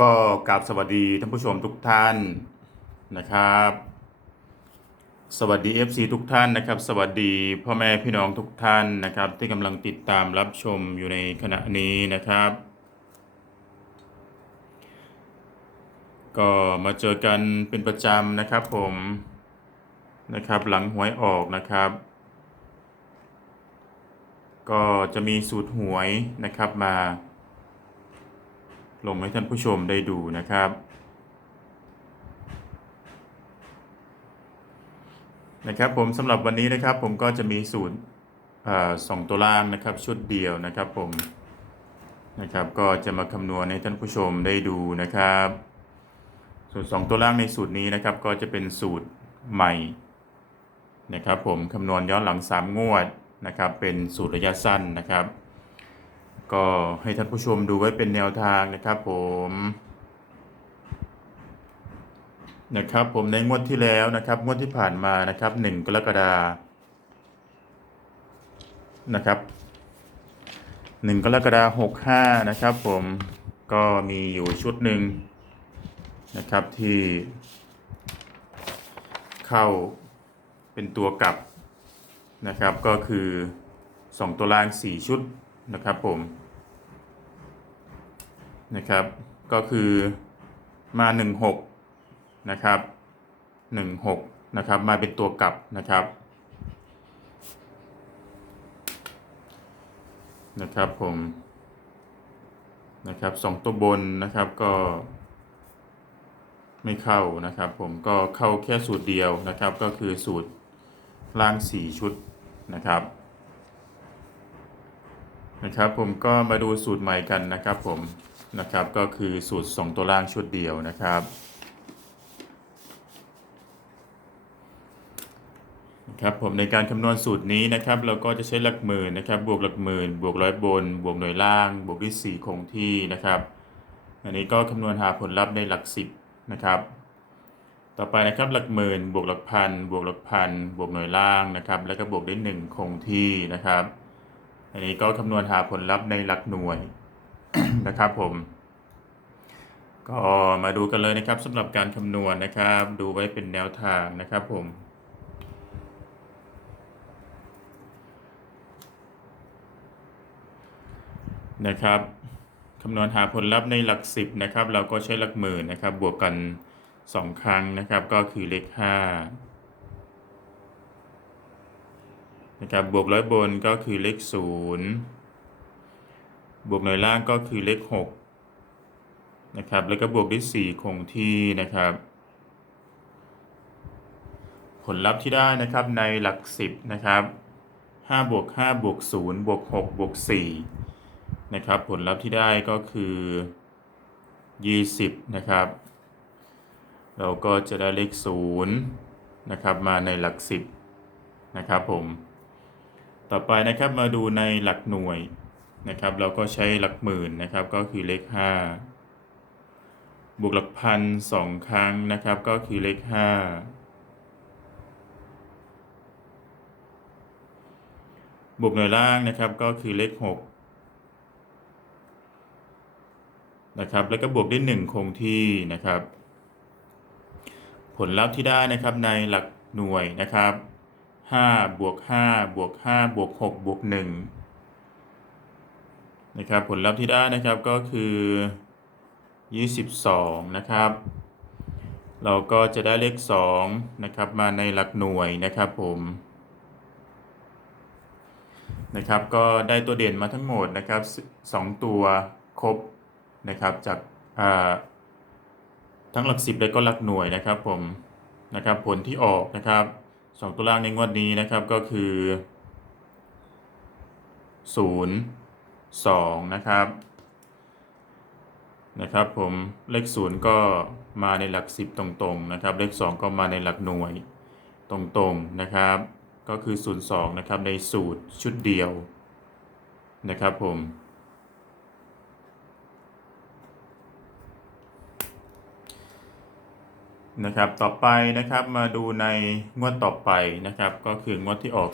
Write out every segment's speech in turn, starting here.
ก็กราบสวัสดีท่านผู้ชมทุกท่านนะครับ สวัสดี FC ทุกท่านนะครับ สวัสดีพ่อแม่พี่น้องทุกท่านนะครับ ที่กำลังติดตามรับชมอยู่ในขณะนี้นะครับ ก็มาเจอกันเป็นประจำนะครับผมนะครับหลังหวยออกนะครับ ก็จะมีสูตรหวยนะครับมา ลงให้ท่านผู้ชมได้ดูนะครับ นะครับผมสำหรับวันนี้นะครับผมก็จะมีสูตรสองตัวล่างนะครับชุดเดียวนะครับผมนะครับก็จะมาคำนวณให้ท่านผู้ชมได้ดูนะครับ สูตรสองตัวล่างในสูตรนี้นะครับ ก็จะเป็นสูตรใหม่นะครับ ผมคำนวณย้อนหลัง 3 งวดนะครับ เป็นสูตรระยะสั้นนะครับ ก็ให้ท่านผู้ชมดูไว้เป็นแนวทางนะครับผมนะครับผมในงวดที่แล้วนะครับงวดที่ผ่านมานะครับหนึ่งกรกฎานะครับหนึ่งกรกฎาหกห้านะครับ ผมก็มีอยู่ชุดหนึ่งนะครับที่เข้าเป็นตัวกลับนะครับก็คือสองตัวล่างสี่ชุด นะครับผมนะครับ ก็คือมา 16 นะครับ 16 นะครับ มาเป็นตัวกลับนะครับนะครับผมนะครับสองตัวบนนะครับก็ไม่เข้านะครับ ผมก็เข้าแค่สูตรเดียวนะครับ ก็คือสูตรล่าง 4 ชุดนะครับ นะครับผมก็มาดูสูตรใหม่กันนะครับผมนะครับก็คือสูตร 2 ตัวล่างชุดเดียวนะครับนะครับผมในการคำนวณสูตรนี้นะครับเราก็จะใช้หลักหมื่นนะครับบวกหลักหมื่นบวกร้อยบน บวกหน่วยล่าง บวกด้วย 4 คงที่นะครับ อันนี้ก็คำนวณหาผลลัพธ์ในหลัก10นะครับต่อไปนะครับหลักหมื่นบวกหลักพันบวกหลักพันบวกหน่วยล่างนะครับแล้วก็บวกด้วย1คงที่นะครับ อันนี้ก็คำนวณหาผลลัพธ์ในหลักหน่วยนะครับผม ก็มาดูกันเลยนะครับสำหรับการคำนวณนะครับ ดูไว้เป็นแนวทางนะครับผมนะครับคำนวณหาผลลัพธ์ในหลัก 10นะครับ เราก็ใช้หลักหมื่นนะครับ บวกกัน 2 ครั้งนะครับ ก็คือเลข 5 นะครับบวกร้อยบนก็คือเลขศูนย์บวกหน่วยล่างก็คือเลขหกนะครับแล้วก็บวกด้วยสี่คงที่นะครับ ผลลัพธ์ที่ได้นะครับในหลักสิบนะครับห้าบวกห้าบวกศูนย์บวกหกบวกสี่นะครับผลลัพธ์ที่ได้ก็คือยี่สิบนะครับ เราก็จะได้เลขศูนย์นะครับมาในหลักสิบนะครับผม ต่อไปนะครับมาดูในหลักหน่วยนะครับ เราก็ใช้หลักหมื่นนะครับ ก็คือเลขห้าบวกหลักพันสองครั้งนะครับ ก็คือเลขห้าบวกหน่วยล่างนะครับก็คือเลขหกนะครับ แล้วก็บวกด้วยหนึ่งคงที่นะครับ ผลลัพธ์ที่ได้นะครับในหลักหน่วยนะครับ 5บวก5บวก5บวก6บวก1นะครับผลลัพธ์ที่ได้นะครับก็คือ 22 นะครับ เราก็จะได้เลข2นะครับมาในหลักหน่วยนะครับผมนะครับก็ได้ตัวเด่นมาทั้งหมดนะครับ 2 ตัวครบนะครับจากทั้งหลัก 10 และก็หลักหน่วยนะครับผมนะครับผลที่ออกนะครับ สองตัวล่างในงวดนี้นะครับก็คือศูนย์สองนะครับนะครับผมเลขศูนย์ก็มาในหลักสิบตรงๆนะครับ เลขสองก็มาในหลักหน่วยตรงๆนะครับ ก็คือศูนย์สองนะครับในสูตรชุดเดียวนะครับผม นะครับต่อไปนะครับมาดูในงวดต่อไปนะครับก็คืองวดที่ออก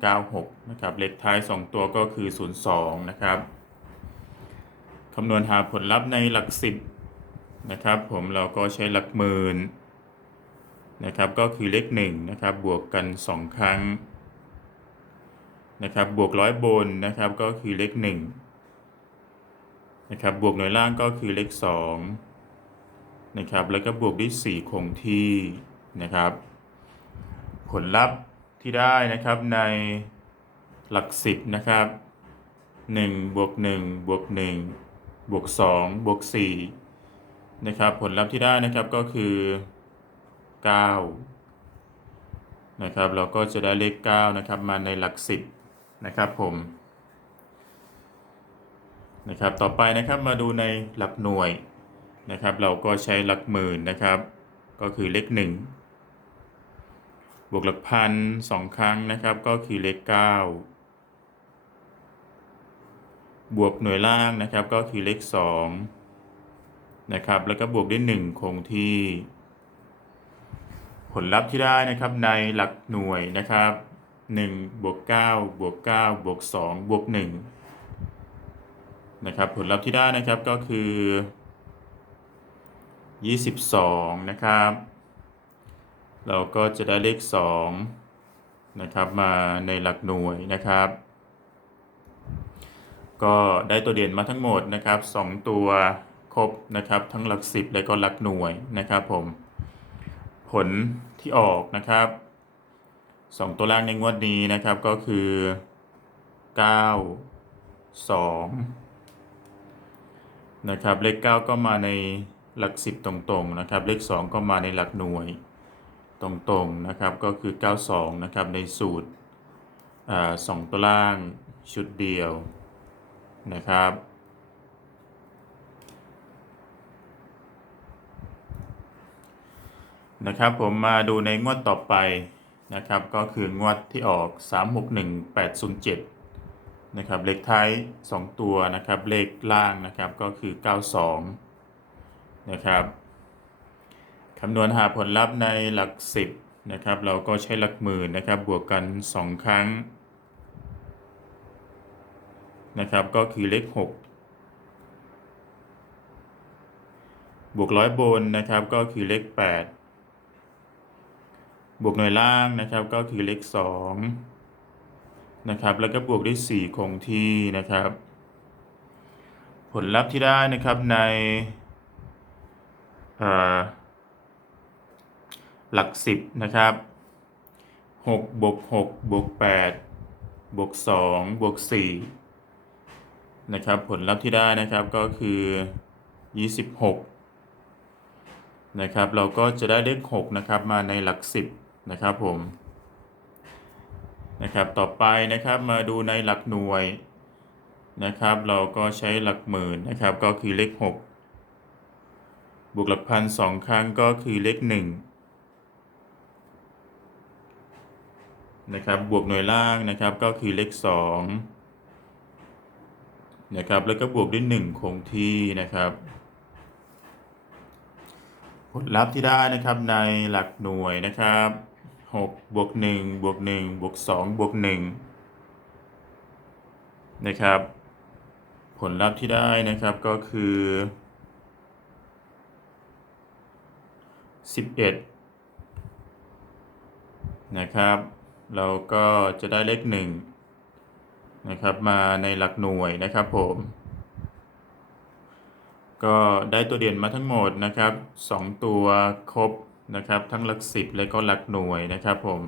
319196นะครับเลขท้าย 2 ตัวก็คือ 02นะครับคำนวณหาผลลัพธ์ในหลักสิบนะครับผมเราก็ใช้หลักหมื่นนะครับก็คือเลขหนึ่งนะครับบวกกันสองครั้งนะครับบวกร้อยบนนะครับก็คือเลขหนึ่งนะครับบวกหน่วยล่างก็คือเลขสอง นะครับ แล้วก็บวกด้วยสี่คงที่นะครับ ผลลัพธ์ที่ได้นะครับในหลักสิบนะครับหนึ่งบวกหนึ่งบวกหนึ่งบวกสองบวกสี่นะครับ ผลลัพธ์ที่ได้นะครับก็คือเก้านะครับ เราก็จะได้เลขเก้านะครับ มาในหลักสิบนะครับผมนะครับ ต่อไปนะครับมาดูในหลักหน่วย นะครับ เราก็ใช้หลักหมื่นนะครับ ก็คือเลขหนึ่งบวกหลักพันสองครั้งนะครับ ก็คือเลขเก้าบวกหน่วยล่างนะครับ ก็คือเลขสองนะครับ แล้วก็บวกด้วยหนึ่งคงที่ ผลลัพธ์ที่ได้นะครับในหลักหน่วยนะครับ1บวก9บวก9บวก2บวก1นะครับ ผลลัพธ์ที่ได้นะครับก็คือ 22 นะครับ เราก็จะได้เลข 2 นะครับ มาในหลักหน่วยนะครับ ก็ได้ตัวเด่นมาทั้งหมดนะครับ 2 ตัวครบนะครับ ทั้งหลัก 10 และก็หลักหน่วยนะครับผม ผลที่ออกนะครับ 2 ตัวล่างในงวดนี้นะครับก็คือ 9 2 นะครับ เลข 9 ก็มาใน หลัก 10 ตรงๆนะครับ เลข 2 ก็มาในหลักหน่วยตรงๆนะครับ ก็คือ 92 นะครับ ในสูตรสองตัวล่างชุดเดียวนะครับ นะครับผมมาดูในงวดต่อไปนะครับ ก็คืองวดที่ออก 361807 นะครับ เลขท้าย 2 ตัวนะครับ เลขล่างนะครับ ก็คือ 92 นะครับคำนวณหาผลลัพธ์ในหลัก 10นะครับ เราก็ใช้หลักหมื่นนะครับ บวกกัน 2 ครั้งนะครับ ก็คือเลข 6 บวกร้อยบนนะครับ ก็คือเลข 8 บวกหน่วยล่างนะครับ ก็คือเลข 2 นะครับ แล้วก็บวกด้วย 4 คงที่นะครับ ผลลัพธ์ที่ได้นะครับใน หลัก10นะครับ6บวก6บวก8บวก2บวก4นะครับผลลัพธ์ที่ได้นะครับก็คือ26นะครับเราก็จะได้เลข6นะครับมาในหลัก10นะครับผมนะครับต่อไปนะครับมาดูในหลักหน่วยนะครับ เราก็ใช้หลักหมื่นนะครับก็คือเลข6 บวกหลักพันสองครั้งก็คือเลข1นะครับ บวกหน่วยล่างนะครับก็คือเลข2นะครับ แล้วก็บวกด้วย1คงที่นะครับผลลัพธ์ที่ได้นะครับในหลักหน่วยนะครับหกบวกหนึ่งบวกหนึ่งบวกสองบวกหนึ่งนะครับ ผลลัพธ์ที่ได้นะครับก็คือ สิบเอ็ดนะครับ เราก็จะได้เลขหนึ่งนะครับ มาในหลักหน่วยนะครับผม ก็ได้ตัวเด่นมาทั้งหมดนะครับสองตัวครบนะครับทั้งหลักสิบและก็หลักหน่วยนะครับผม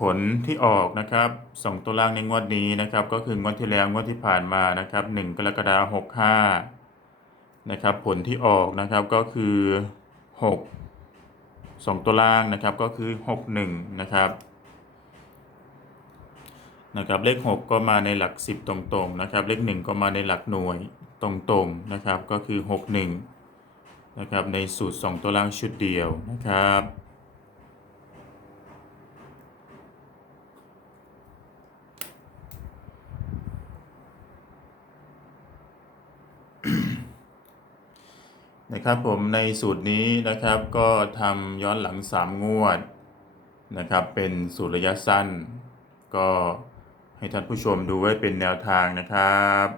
ผลที่ออกนะครับสองตัวล่างในงวดนี้นะครับ ก็คืองวดที่แล้วงวดที่ผ่านมานะครับหนึ่งกรกฎาคมหกห้านะครับ ผลที่ออกนะครับก็คือ หกสองตัวล่างนะครับก็คือหกหนึ่งนะครับนะครับเลข 6 ก็มาในหลัก 10 ตรงๆนะครับเลข 1 ก็มาในหลักหน่วยตรงๆนะครับก็คือ 6 1 นะครับในสูตร 2 ตัวล่างชุดเดียวนะครับ นะครับผมในสูตรนี้นะครับก็ทำย้อนหลัง 3 งวดนะครับ เป็นสูตรระยะสั้น ก็ให้ท่านผู้ชมดูไว้เป็นแนวทางนะครับ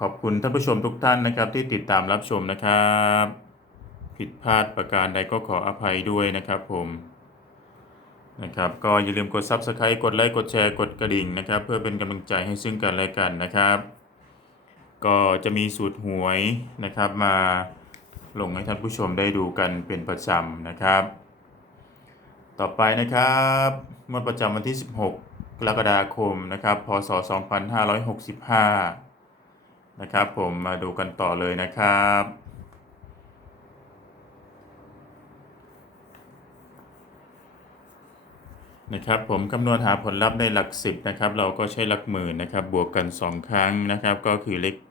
ขอบคุณท่านผู้ชมทุกท่านนะครับที่ติดตามรับชมนะครับ ผิดพลาดประการใดก็ขออภัยด้วยนะครับผมนะครับก็อย่าลืมกด Subscribe กดไลค์กดแชร์กดกระดิ่งนะครับ เพื่อเป็นกำลังใจให้ซึ่งกันและกันนะครับ ก็จะมีสูตรหวยนะครับมาลงให้ท่านผู้ชมได้ดูกันเป็นประจำนะครับ ต่อไปนะครับงวดประจำวันที่ 16 กรกฎาคมนะครับ พศ 2565 นะครับผมมาดูกันต่อเลยนะครับ นะครับผมคำนวณหาผลลัพธ์ในหลัก 10นะครับเราก็ใช้หลักหมื่นนะครับบวกกัน 2 ครั้งนะครับก็คือเลข8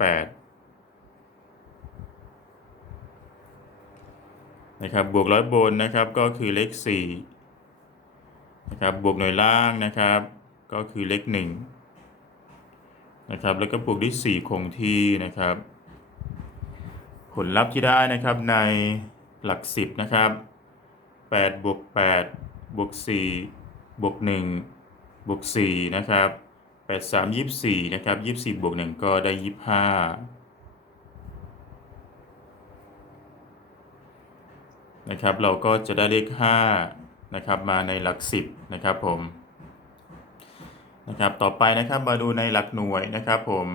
นะครับบวกร้อยบนนะครับก็คือเลข4นะครับบวกหน่วยล่างนะครับก็คือเลข1นะครับแล้วก็บวกด้วย 4 คงที่นะครับ ผลลัพธ์ที่ได้นะครับในหลัก 10นะครับ8บวก8บวก4 บวก1บวก4นะครับ8 3 24นะครับ24บวก1ก็ได้ 25นะครับเราก็จะได้เลข5นะครับมาในหลัก 10นะครับผมนะครับต่อไปนะครับมาดูในหลักหน่วยนะครับผม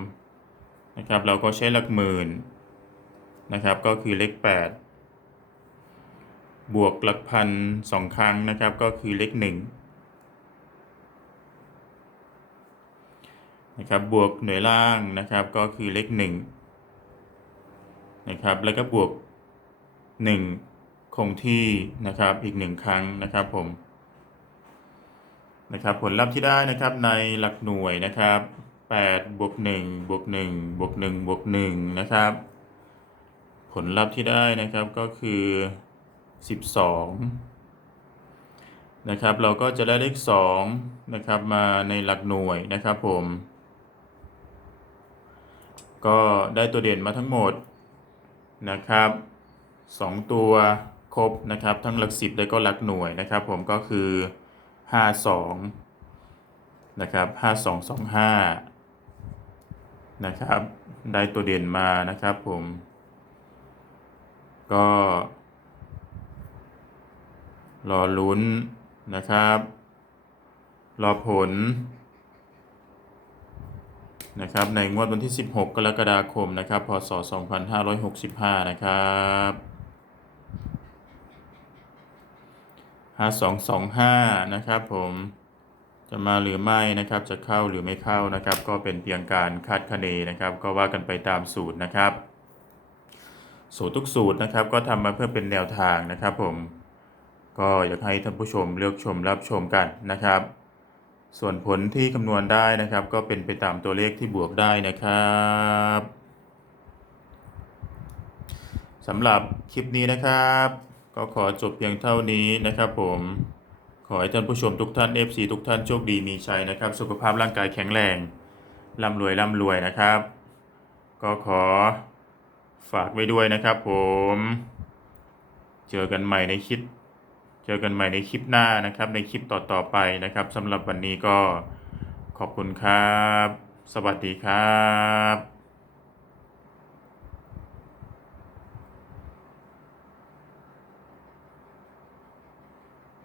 นะครับเราก็ใช้หลักหมื่นนะครับก็คือเลข 8 บวกหลักพันสองครั้งนะครับก็คือเลข 1 นะครับบวกหน่วยล่างนะครับก็คือเลข1นะครับแล้วก็บวก 1 คงที่นะครับอีก 1 ครั้งนะครับผมนะครับผลลัพธ์ที่ได้นะครับในหลักหน่วยนะครับ8บวก1บวก1บวก1บวก1นะครับผลลัพธ์ที่ได้นะครับก็คือ 12นะครับเราก็จะได้เลข2นะครับมาในหลักหน่วยนะครับผม ก็ได้ตัวเด่นมาทั้งหมดนะครับ 2 ตัวครบนะครับ ทั้งหลัก10และก็หลักหน่วยนะครับ ผมก็คือ 52นะครับ5225นะครับได้ตัวเด่นมานะครับผม ก็รอลุ้นนะครับ รอผล นะครับในงวดวันที่ 16 กรกฎาคมนะครับพศ 2565 นะครับ5225 นะครับผมจะมาหรือไม่นะครับจะเข้าหรือไม่เข้านะครับ ก็เป็นเพียงการคาดคะเนนะครับ ก็ว่ากันไปตามสูตรนะครับ สูตรทุกสูตรนะครับ ก็ทำมาเพื่อเป็นแนวทางนะครับ ผมก็อยากให้ท่านผู้ชมเลือกชมรับชมกันนะครับ ส่วนผลที่คำนวณได้นะครับ ก็เป็นไปตามตัวเลขที่บวกได้นะครับสำหรับคลิปนี้นะครับ ก็ขอจบเพียงเท่านี้นะครับผมขอให้ท่านผู้ชมทุกท่าน FC ทุกท่านโชคดีมีชัยนะครับ สุขภาพร่างกายแข็งแรงร่ำรวยร่ำรวยนะครับ ก็ขอฝากไว้ด้วยนะครับผม เจอกันใหม่ในคลิป เจอกันใหม่ในคลิปหน้านะครับ ในคลิปต่อๆไปนะครับสำหรับวันนี้ก็ขอบคุณครับ สวัสดีครับ